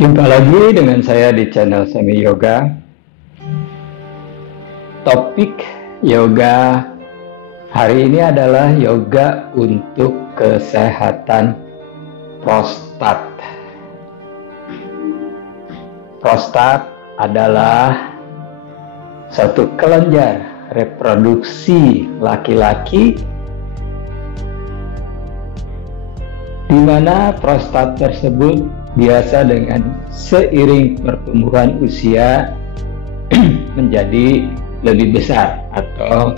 Jumpa lagi dengan saya di channel Semi Yoga. Topik yoga hari ini adalah yoga untuk kesehatan prostat. Prostat adalah satu kelenjar reproduksi laki-laki di mana prostat tersebut biasa dengan seiring pertumbuhan usia menjadi lebih besar atau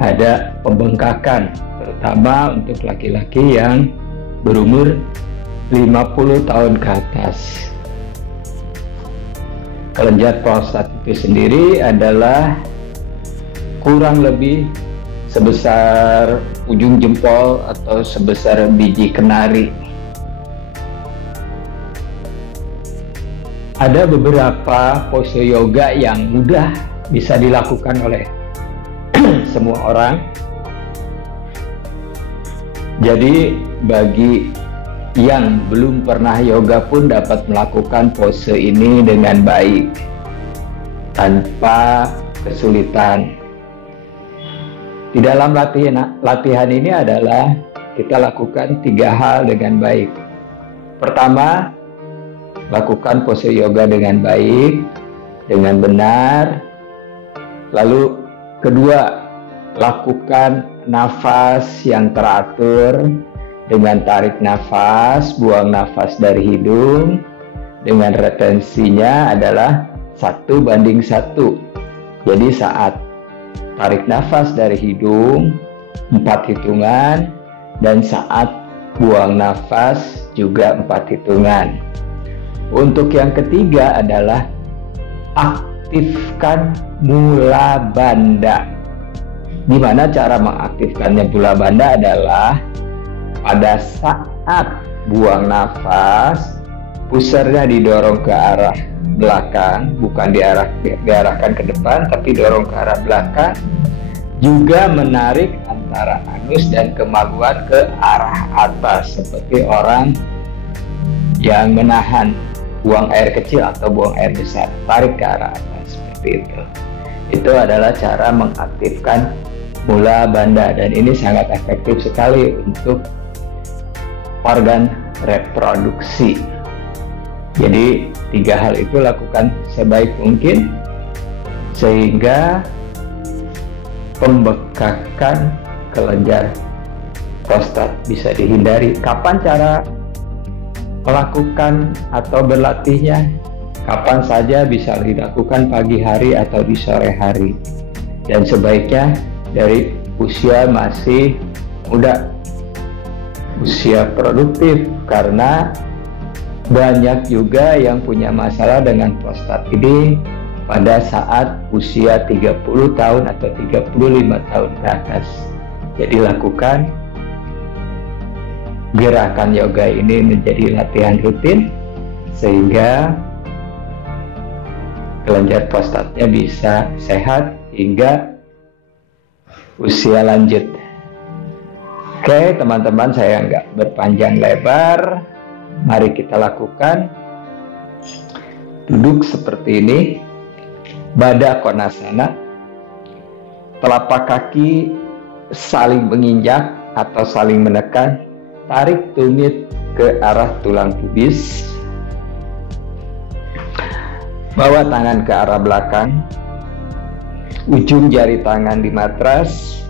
ada pembengkakan, terutama untuk laki-laki yang berumur 50 tahun ke atas. Kelenjar prostat itu sendiri adalah kurang lebih sebesar ujung jempol atau sebesar biji kenari. Ada beberapa pose yoga yang mudah bisa dilakukan oleh semua orang. Jadi bagi yang belum pernah yoga pun dapat melakukan pose ini dengan baik tanpa kesulitan. Di dalam latihan ini adalah kita lakukan 3 hal dengan baik. Pertama, lakukan pose yoga dengan baik, dengan benar. Lalu kedua, lakukan nafas yang teratur dengan tarik nafas, buang nafas dari hidung, dengan retensinya adalah 1:1. Jadi saat tarik nafas dari hidung 4 hitungan, dan saat buang nafas juga 4 hitungan. Untuk yang ketiga adalah aktifkan mula bandha. Gimana cara mengaktifkannya mula bandha adalah pada saat buang nafas, pusarnya didorong ke arah belakang, bukan diarahkan ke depan, tapi dorong ke arah belakang. Juga menarik antara anus dan kemaluan ke arah atas, seperti orang yang menahan buang air kecil atau buang air besar, tarik ke arah atas seperti itu. Itu adalah cara mengaktifkan mula bandha, dan ini sangat efektif sekali untuk organ reproduksi. Jadi 3 hal itu lakukan sebaik mungkin sehingga pembekakan kelenjar prostat bisa dihindari. Kapan cara melakukan atau berlatihnya? Kapan saja bisa dilakukan, pagi hari atau di sore hari, dan sebaiknya dari usia masih muda, usia produktif, karena banyak juga yang punya masalah dengan prostat ini pada saat usia 30 tahun atau 35 tahun ke atas. Jadi lakukan gerakan yoga ini menjadi latihan rutin sehingga kelenjar prostatnya bisa sehat hingga usia lanjut. Oke teman-teman, saya nggak berpanjang lebar, mari kita lakukan. Duduk seperti ini, Baddha Konasana, telapak kaki saling menginjak atau saling menekan, tarik tumit ke arah tulang pubis, bawa tangan ke arah belakang, ujung jari tangan di matras,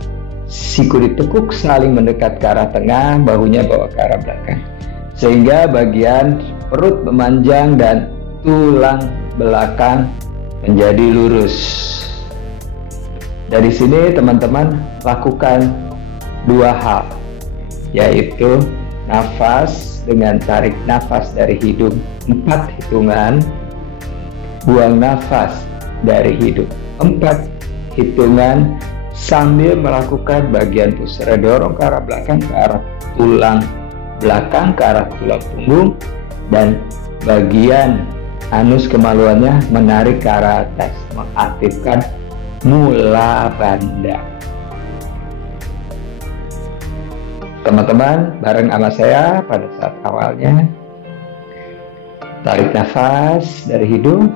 siku ditekuk saling mendekat ke arah tengah, bahunya bawa ke arah belakang, sehingga bagian perut memanjang dan tulang belakang menjadi lurus. Dari sini teman-teman lakukan 2 hal, yaitu nafas dengan tarik nafas dari hidung 4 hitungan, buang nafas dari hidung 4 hitungan, sambil melakukan bagian pusar dorong ke arah belakang, ke arah tulang belakang, ke arah tulang punggung, dan bagian anus kemaluannya menarik ke arah atas, mengaktifkan mula bandha. Teman-teman bareng sama saya pada saat awalnya Tarik nafas dari hidung.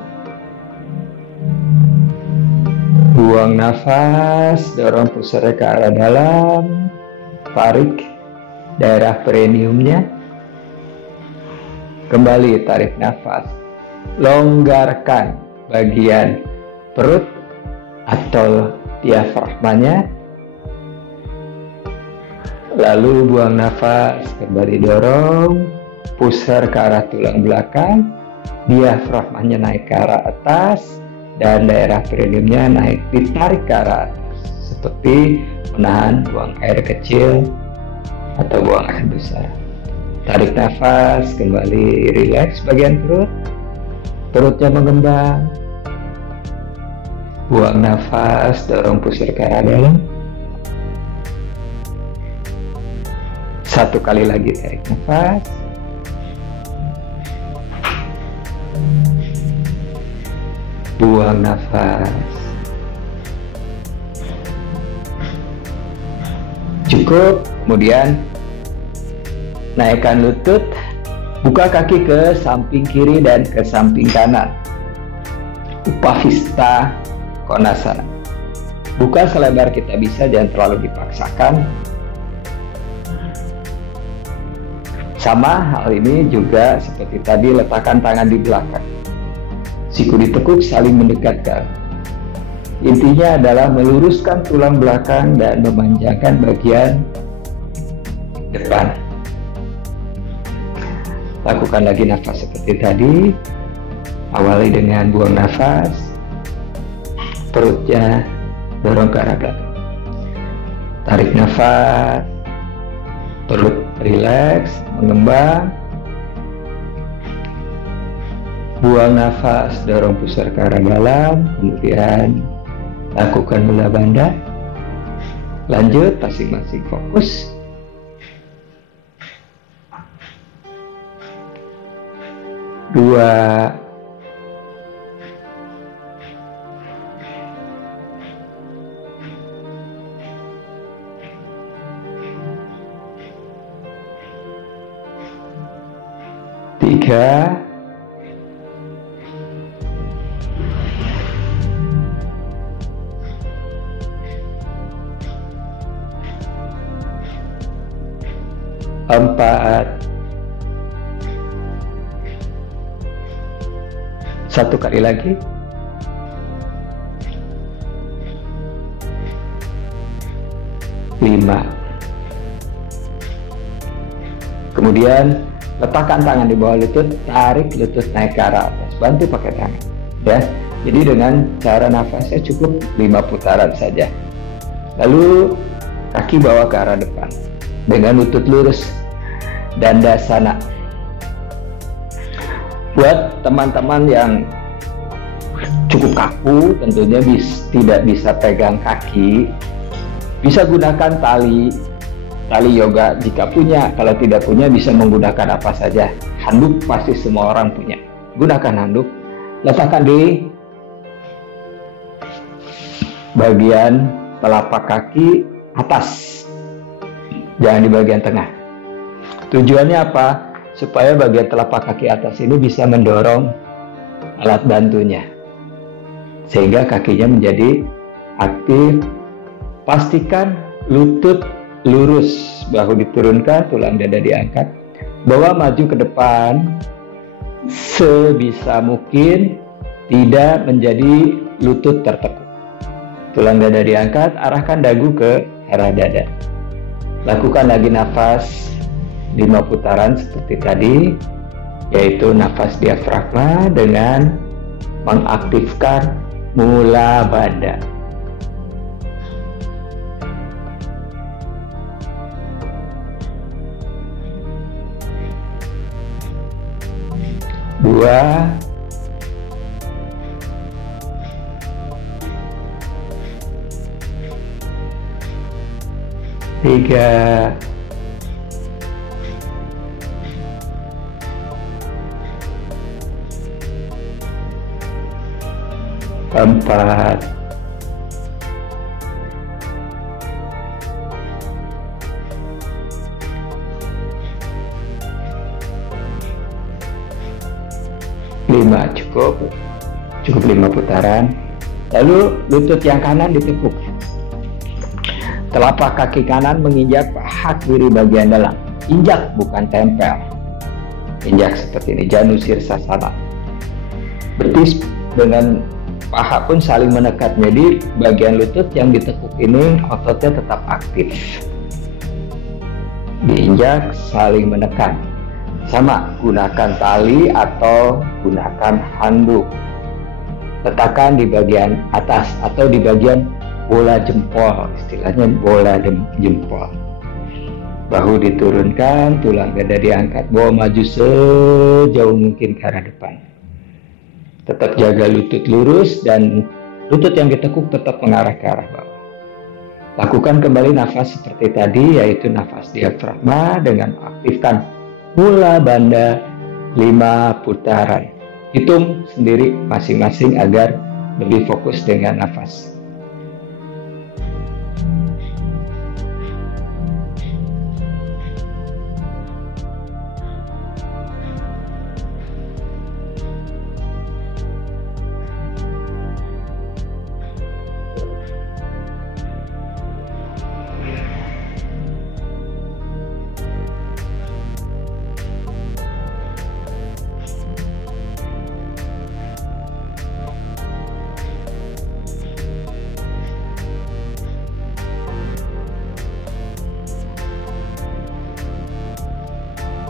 Buang nafas, dorong pusarnya ke arah dalam. Tarik daerah perineumnya. Kembali tarik nafas. Longgarkan bagian perut atau diafragmanya. Lalu buang nafas, kembali dorong pusar ke arah tulang belakang, diafragmanya naik ke arah atas, dan daerah perineumnya naik, ditarik ke arah atas, seperti menahan buang air kecil atau buang air besar. Tarik nafas, kembali rileks bagian perut, perutnya mengembang. Buang nafas, dorong pusar ke arah dalam. Satu kali lagi tarik nafas. Buang nafas. Cukup. Kemudian naikkan lutut, buka kaki ke samping kiri dan ke samping kanan. Upavista Konasana. Buka selebar kita bisa, jangan terlalu dipaksakan. Sama hal ini juga seperti tadi, letakkan tangan di belakang. Siku ditekuk, saling mendekatkan. Intinya adalah meluruskan tulang belakang dan memanjangkan bagian depan. Lakukan lagi nafas seperti tadi. Awali dengan buang nafas. Perutnya dorong ke arah belakang. Tarik nafas. Perut rileks, mengembang. Buang nafas, dorong pusar ke arah dalam. Kemudian lakukan mula bandha. Lanjut, masing-masing fokus. Dua. Tiga. Empat. Satu kali lagi. Lima. Kemudian letakkan tangan di bawah lutut, tarik lutut naik ke arah atas, bantu pakai tangan, ya. Jadi dengan cara nafasnya cukup 5 putaran saja. Lalu kaki bawa ke arah depan dengan lutut lurus, Dandasana. Buat teman-teman yang cukup kaku, tentunya tidak bisa pegang kaki, bisa gunakan tali yoga jika punya. Kalau tidak punya, bisa menggunakan apa saja. Handuk pasti semua orang punya. Gunakan handuk, letakkan di bagian telapak kaki atas, jangan di bagian tengah. Tujuannya apa? Supaya bagian telapak kaki atas ini bisa mendorong alat bantunya, sehingga kakinya menjadi aktif. Pastikan lutut lurus, bahu diturunkan, tulang dada diangkat, bawa maju ke depan sebisa mungkin, tidak menjadi lutut tertekuk. Tulang dada diangkat, arahkan dagu ke arah dada. Lakukan lagi nafas 5 putaran seperti tadi, yaitu nafas diafragma dengan mengaktifkan mula bandha. Dua. Tiga. Empat. 5 cukup 5 putaran. Lalu lutut yang kanan ditekuk. Telapak kaki kanan menginjak paha kiri bagian dalam. Injak bukan tempel. Injak seperti ini, Janu Sirsasana. Betis dengan paha pun saling menekat. Jadi bagian lutut yang ditekuk ini ototnya tetap aktif. Diinjak, saling menekan. Sama, gunakan tali atau gunakan handuk. Letakkan di bagian atas atau di bagian bola jempol, istilahnya bola jempol. Bahu diturunkan, tulang dada diangkat, bawa maju sejauh mungkin ke arah depan. Tetap jaga lutut lurus dan lutut yang ditekuk tetap mengarah ke arah bawah. Lakukan kembali nafas seperti tadi, yaitu nafas diafragma dengan aktifkan mula banda 5 putaran. Hitung sendiri masing-masing agar lebih fokus dengan nafas.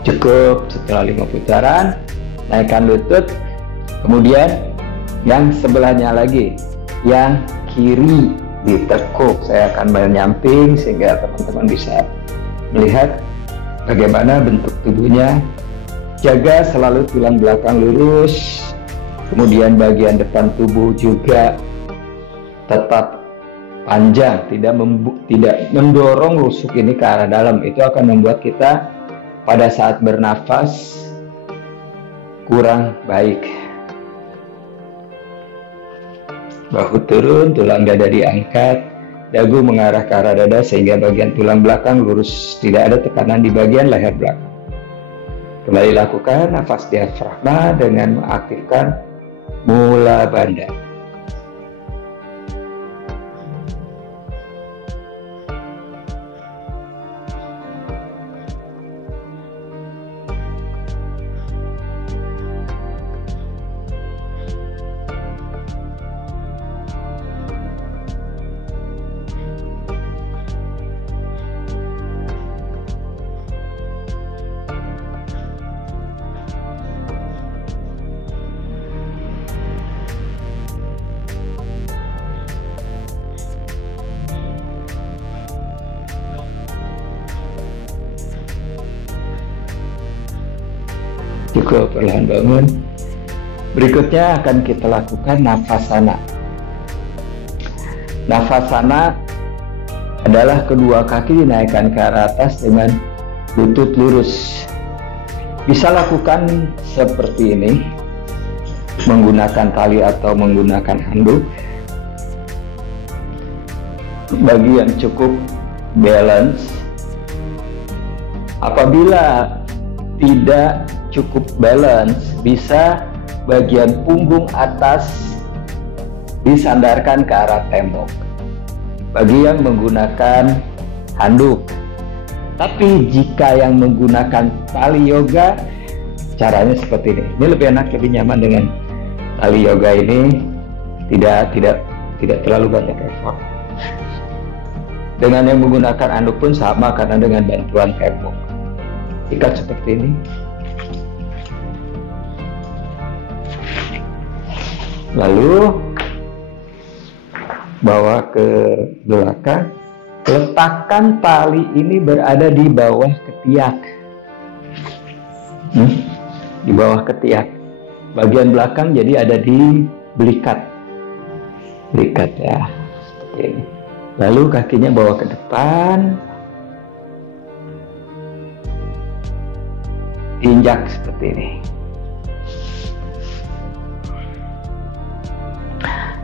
Cukup, setelah 5 putaran naikkan lutut, kemudian yang sebelahnya lagi, yang kiri ditekuk. Saya akan menyamping sehingga teman-teman bisa melihat bagaimana bentuk tubuhnya. Jaga selalu tulang belakang lurus, kemudian bagian depan tubuh juga tetap panjang, tidak mendorong rusuk ini ke arah dalam. Itu akan membuat kita pada saat bernafas kurang baik. Bahu turun, tulang dada diangkat, dagu mengarah ke arah dada sehingga bagian tulang belakang lurus, tidak ada tekanan di bagian leher belakang. Kembali lakukan nafas diafragma dengan mengaktifkan mula banda. Cukup, perlahan bangun. Berikutnya akan kita lakukan nafasana. Nafasana adalah kedua kaki dinaikkan ke arah atas dengan lutut lurus. Bisa lakukan seperti ini, menggunakan tali atau menggunakan handuk. Bagi yang cukup balance, apabila tidak cukup balance, bisa bagian punggung atas disandarkan ke arah tembok. Bagi yang menggunakan handuk. Tapi jika yang menggunakan tali yoga, caranya seperti ini. Ini lebih enak, lebih nyaman dengan tali yoga ini. Tidak terlalu banyak effort. Dengan yang menggunakan handuk pun sama, karena dengan bantuan tembok. Ikat seperti ini. Lalu bawa ke belakang, letakkan tali ini berada di bawah ketiak. Di bawah ketiak. Bagian belakang jadi ada di belikat. Belikat ya, seperti ini. Lalu kakinya bawa ke depan. Injak seperti ini.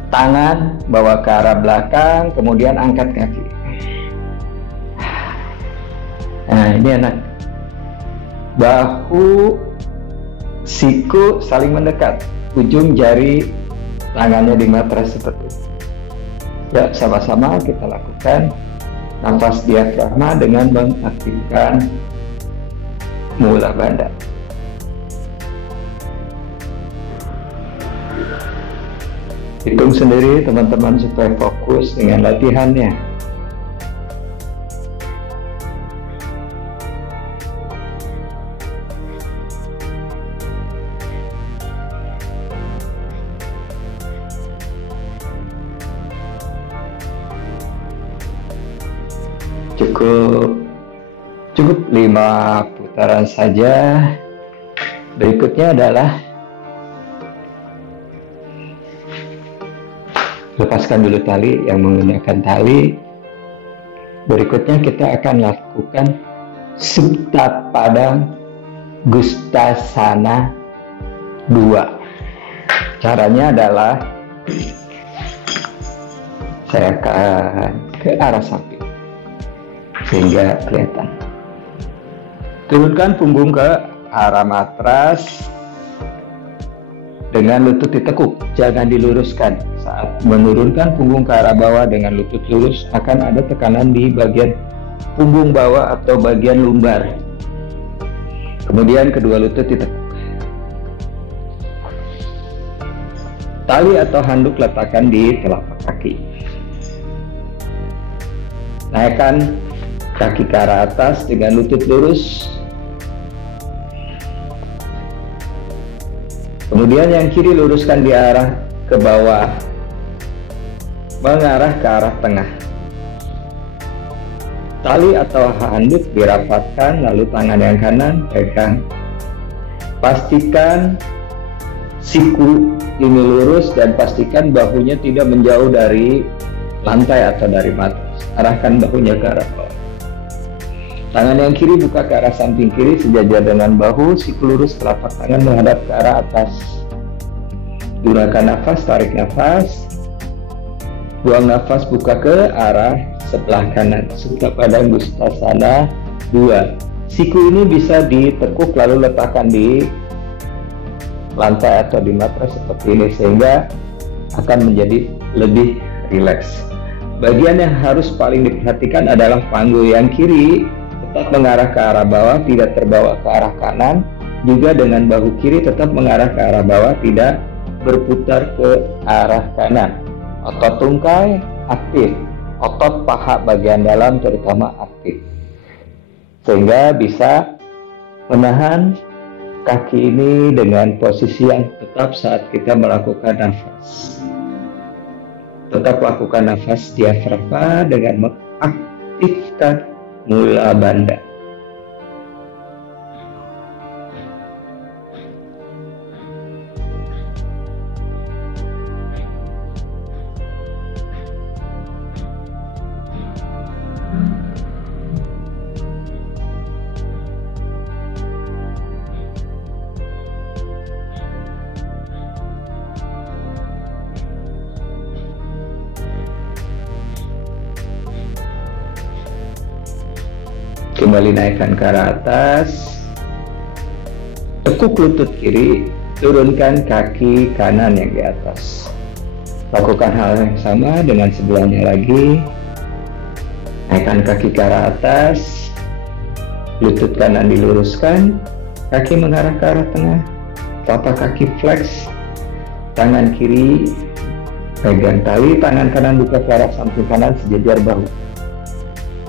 Tangan bawa ke arah belakang, kemudian angkat kaki. Nah, ini enak. Bahu siku saling mendekat, ujung jari tangannya di matras seperti itu. Ya, sama-sama kita lakukan nafas diafragma dengan mengaktifkan mula bandha. Hitung sendiri teman-teman supaya fokus dengan latihannya. Cukup 5 putaran saja. Berikutnya adalah lepaskan dulu tali yang menggunakan tali. Berikutnya kita akan lakukan Supta Pada Gustasana 2. Caranya adalah saya akan ke arah samping sehingga kelihatan. Turunkan punggung ke arah matras dengan lutut ditekuk, jangan diluruskan. Saat menurunkan punggung ke arah bawah dengan lutut lurus, akan ada tekanan di bagian punggung bawah atau bagian lumbar. Kemudian kedua lutut ditekuk. Tali atau handuk letakkan di telapak kaki. Naikkan kaki ke arah atas dengan lutut lurus. Kemudian yang kiri luruskan di arah ke bawah, mengarah ke arah tengah. Tali atau handuk dirapatkan, lalu tangan yang kanan pegang. Pastikan siku ini lurus dan pastikan bahunya tidak menjauh dari lantai atau dari matras. Arahkan bahunya ke arah bawah. Tangan yang kiri buka ke arah samping kiri sejajar dengan bahu, siku lurus, telapak tangan menghadap ke arah atas. Gunakan nafas, tarik nafas, buang nafas, buka ke arah sebelah kanan. Supta Pada Gustasana 2. Siku ini bisa ditekuk lalu letakkan di lantai atau di matras seperti ini sehingga akan menjadi lebih rileks. Bagian yang harus paling diperhatikan adalah panggul yang kiri tetap mengarah ke arah bawah, tidak terbawa ke arah kanan. Juga dengan bahu kiri tetap mengarah ke arah bawah, tidak berputar ke arah kanan. Otot tungkai aktif, otot paha bagian dalam terutama aktif, sehingga bisa menahan kaki ini dengan posisi yang tetap saat kita melakukan nafas. Tetap lakukan nafas diafragma dengan mengaktifkan mula bandha. Kembali naikkan ke arah atas, tekuk lutut kiri, turunkan kaki kanan yang di atas. Lakukan hal yang sama dengan sebelahnya lagi. Naikkan kaki ke arah atas, lutut kanan diluruskan, kaki mengarah ke arah tengah, telapak kaki flex, tangan kiri pegang tali, tangan kanan buka ke arah samping kanan sejajar bahu.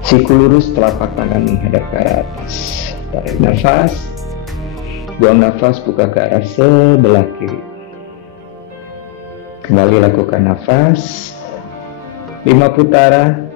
Siku lurus, telapak tangan menghadap ke arah atas. Tarik nafas, buang nafas, buka ke arah sebelah kiri. Kembali lakukan nafas 5 putaran.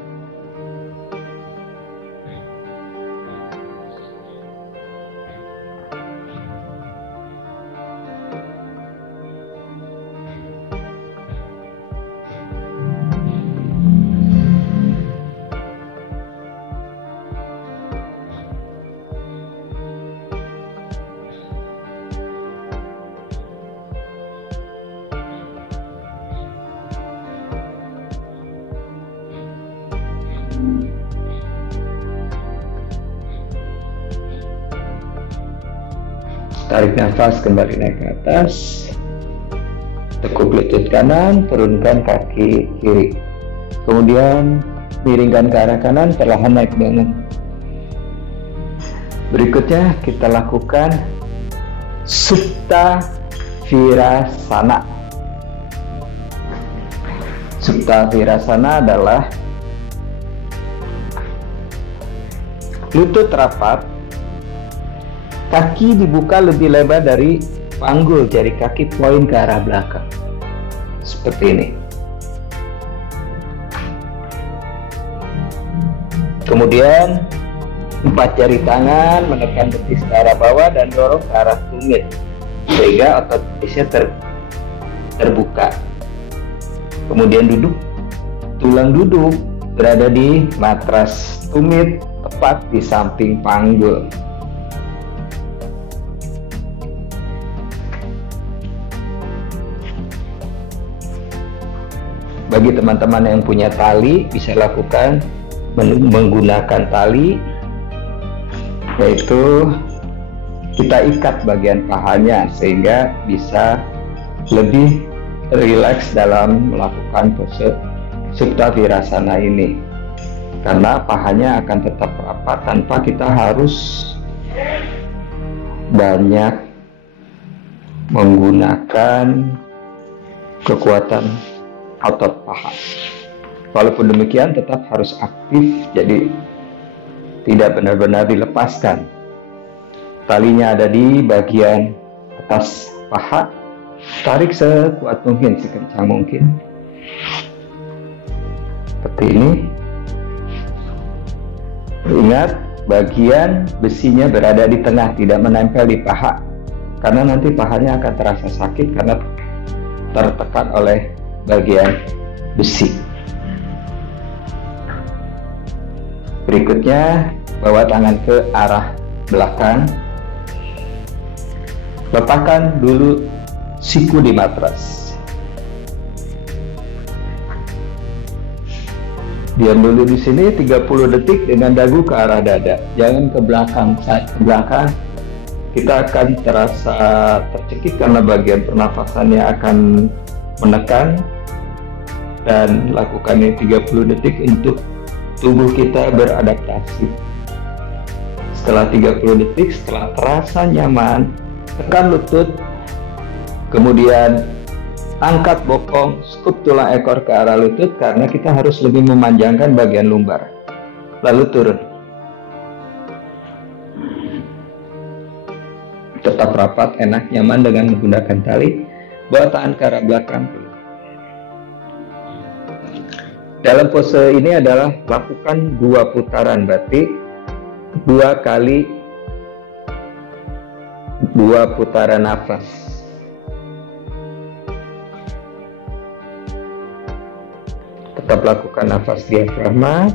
Tarik nafas kembali naik ke atas. Tekuk lutut kanan, turunkan kaki kiri. Kemudian miringkan ke arah kanan, perlahan naik banget. Berikutnya kita lakukan Supta Virasana. Supta Virasana adalah lutut rapat, kaki dibuka lebih lebar dari panggul jari kaki poin ke arah belakang. Seperti ini. Kemudian 4 jari tangan menekan betis ke arah bawah dan dorong ke arah tumit sehingga otot betisnya terbuka. Kemudian duduk, tulang duduk berada di matras tumit tepat di samping panggul. Bagi teman-teman yang punya tali, bisa lakukan menggunakan tali, yaitu kita ikat bagian pahanya sehingga bisa lebih rileks dalam melakukan pose Supta Virasana ini, karena pahanya akan tetap rapat tanpa kita harus banyak menggunakan kekuatan otot paha. Walaupun demikian tetap harus aktif, jadi tidak benar-benar dilepaskan. Talinya ada di bagian atas paha. Tarik sekuat mungkin, sekencang mungkin. Seperti ini. Ingat, bagian besinya berada di tengah, tidak menempel di paha. Karena nanti pahanya akan terasa sakit karena tertekan oleh bagian besi. Berikutnya, bawa tangan ke arah belakang. Letakkan dulu siku di matras. Diam dulu di sini 30 detik dengan dagu ke arah dada. Jangan ke belakang. Saat ke belakang, kita akan terasa tercekik karena bagian pernapasannya akan menekan. Dan lakukan ini 30 detik untuk tubuh kita beradaptasi. Setelah 30 detik, setelah terasa nyaman, tekan lutut, kemudian angkat bokong, skup tulang ekor ke arah lutut karena kita harus lebih memanjangkan bagian lumbar. Lalu turun. Tetap rapat, enak, nyaman dengan menggunakan tali. Bawa tangan ke arah belakang. Dalam pose ini adalah lakukan 2 putaran, berarti 2 kali 2 putaran nafas. Tetap lakukan nafas diafragma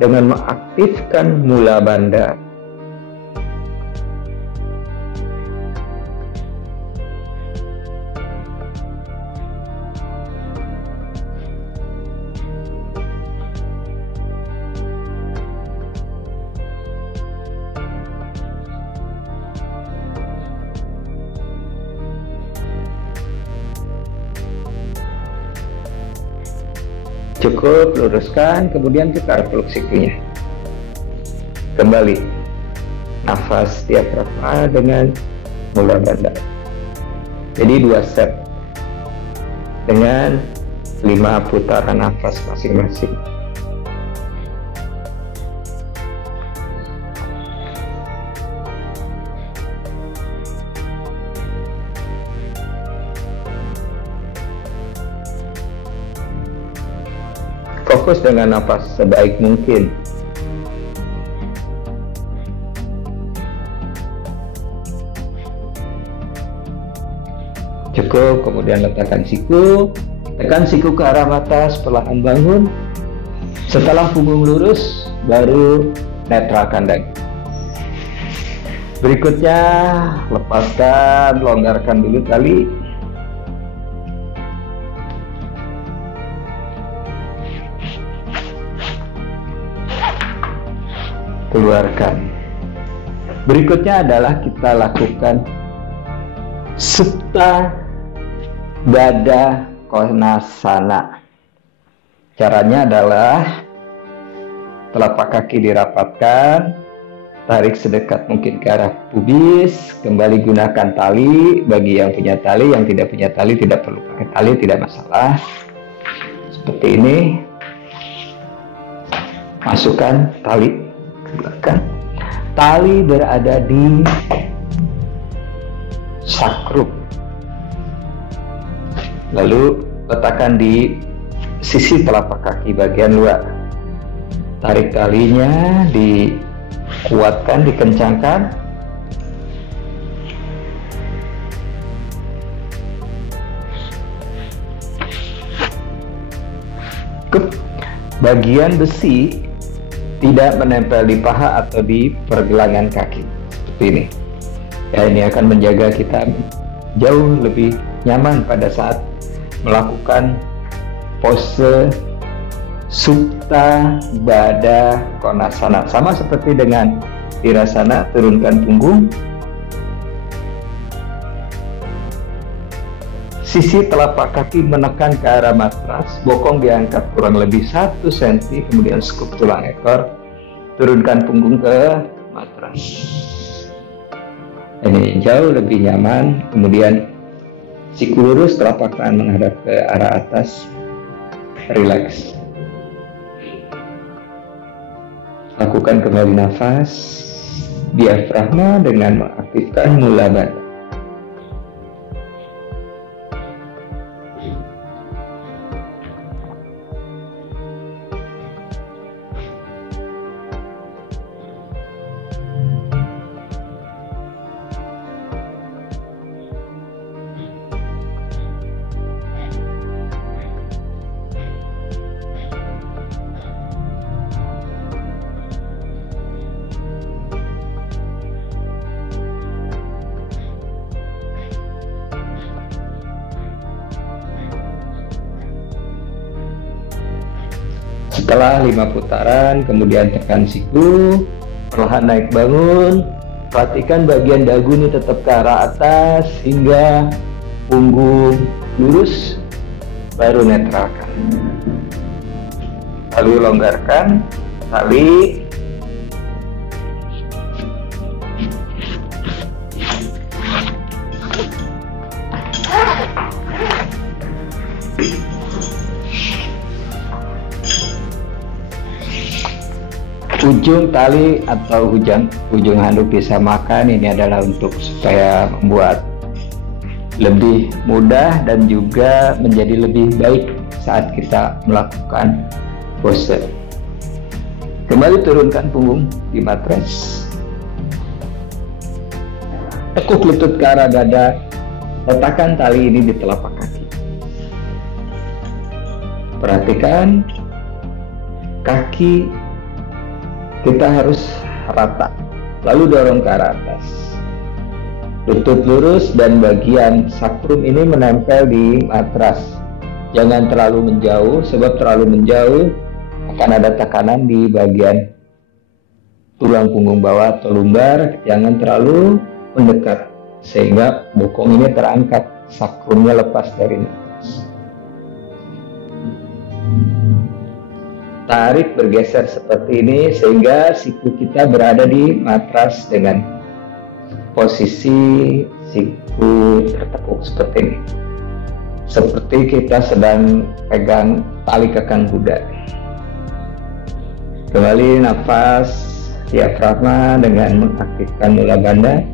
dengan mengaktifkan mula bandha. Cukup, luruskan, kemudian kita peluk sikunya. Kembali, nafas diafragma dengan mula bandha. Jadi 2 set dengan 5 putaran nafas masing-masing. Fokus dengan nafas sebaik mungkin. Cukup, kemudian letakkan siku, tekan siku ke arah atas, perlahan bangun. Setelah punggung lurus, baru netralkan dagu. Berikutnya, lepaskan, longgarkan dulu tali. Keluarkan. Berikutnya adalah kita lakukan Supta Baddha Konasana. Caranya adalah telapak kaki dirapatkan, tarik sedekat mungkin ke arah pubis, kembali gunakan tali. Bagi yang punya tali, yang tidak punya tali tidak perlu pakai tali, tidak masalah. Seperti ini. Masukkan tali ke belakang. Tali berada di sakrum. Lalu letakkan di sisi telapak kaki bagian luar. Tarik talinya, dikuatkan, dikencangkan. Bagian besi tidak menempel di paha atau di pergelangan kaki. Seperti ini. Ya, ini akan menjaga kita jauh lebih nyaman pada saat melakukan pose Supta Baddha Konasana. Sama seperti dengan Virasana, turunkan punggung. Sisi telapak kaki menekan ke arah matras, bokong diangkat kurang lebih 1 cm, kemudian skup tulang ekor, turunkan punggung ke matras. Ini jauh lebih nyaman. Kemudian siku lurus, telapak tangan menghadap ke arah atas, rileks. Lakukan kembali nafas diafragma dengan mengaktifkan mula badan. Setelah 5 putaran, kemudian tekan siku, perlahan naik bangun. Perhatikan bagian dagu ini tetap ke arah atas hingga punggung lurus, baru netralkan. Lalu longgarkan tali. Ujung tali atau ujung handuk disamakan. Ini adalah untuk supaya membuat lebih mudah dan juga menjadi lebih baik saat kita melakukan pose. Kembali turunkan punggung di matras. Tekuk lutut ke arah dada. Letakkan tali ini di telapak kaki. Perhatikan kaki kita harus rata, lalu dorong ke arah atas. Lutut lurus dan bagian sakrum ini menempel di matras. Jangan terlalu menjauh, sebab terlalu menjauh akan ada tekanan di bagian tulang punggung bawah atau lumbar. Jangan terlalu mendekat, sehingga bokong ini terangkat, sakrumnya lepas dari matras. Tarik bergeser seperti ini sehingga siku kita berada di matras dengan posisi siku tertekuk seperti ini. Seperti kita sedang pegang tali kekang kuda. Kembali nafas diafragma dengan mengaktifkan mula bandha.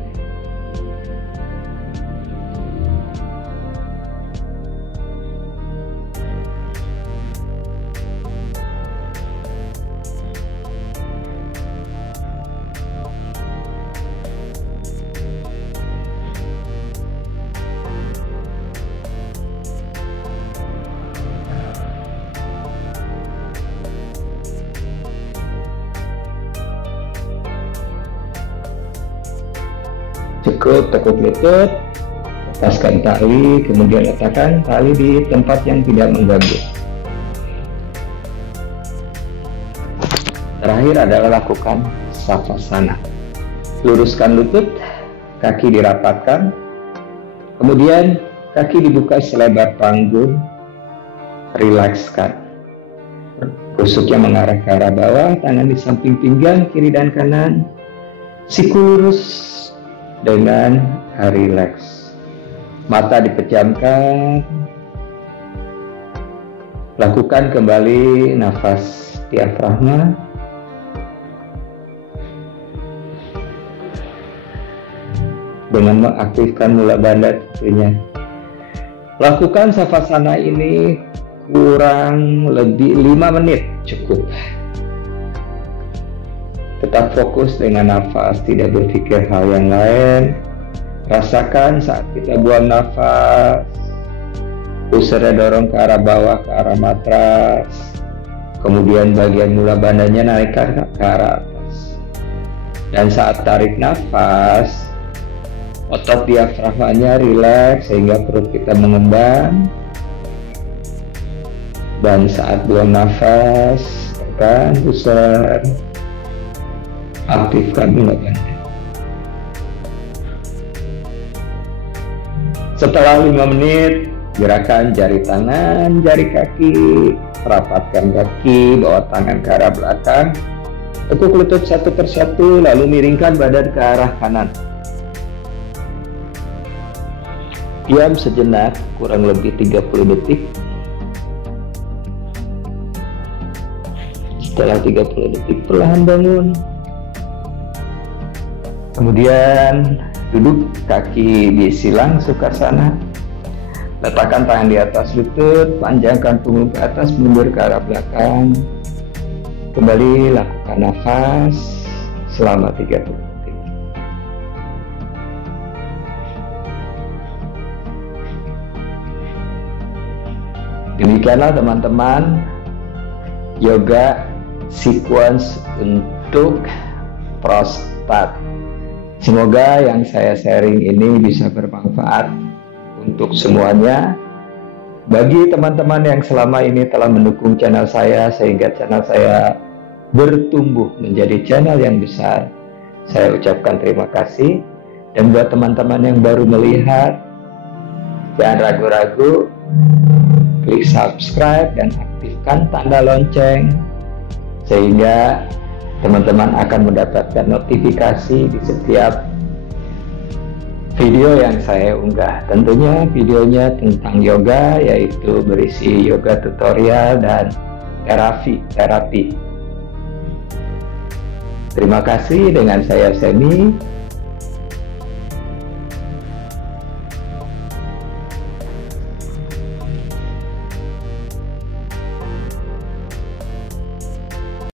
Cukup, tekuk lutut, lepaskan tali, kemudian letakkan tali di tempat yang tidak mengganggu. Terakhir adalah lakukan savasana. Luruskan lutut, kaki dirapatkan, Kemudian kaki dibuka selebar panggung, rilekskan. Rusuknya mengarah ke arah bawah, tangan di samping pinggang kiri dan kanan, siku lurus dengan rileks. Mata dipejamkan. Lakukan kembali nafas diafragma. Dengan mengaktifkan mula bandha tentunya. Lakukan savasana ini kurang lebih 5 menit cukup. Tetap fokus dengan nafas, tidak berpikir hal yang lain. Rasakan saat kita buang nafas, pusarnya dorong ke arah bawah, ke arah matras. Kemudian bagian mula bandhanya naik ke arah atas. Dan saat tarik nafas, otot diafragmanya rileks sehingga perut kita mengembang. Dan saat buang nafas, tekan pusar, aktifkan mula bandha. Setelah 5 menit, gerakan jari tangan, jari kaki, rapatkan kaki, bawa tangan ke arah belakang, tekuk lutut satu persatu, lalu miringkan badan ke arah kanan. Diam sejenak, kurang lebih 30 detik. Setelah 30 detik, perlahan bangun. Kemudian duduk kaki disilang sukhasana. Letakkan tangan di atas lutut, panjangkan punggung ke atas, mundur ke arah belakang. Kembali lakukan nafas selama 30 detik. Demikianlah teman-teman yoga sequence untuk prostat. Semoga yang saya sharing ini bisa bermanfaat untuk semuanya. Bagi teman-teman yang selama ini telah mendukung channel saya sehingga channel saya bertumbuh menjadi channel yang besar, saya ucapkan terima kasih. Dan buat teman-teman yang baru melihat, jangan ragu-ragu, klik subscribe dan aktifkan tanda lonceng sehingga teman-teman akan mendapatkan notifikasi di setiap video yang saya unggah. Tentunya videonya tentang yoga, yaitu berisi yoga tutorial dan terapi. Terima kasih, dengan saya Semi.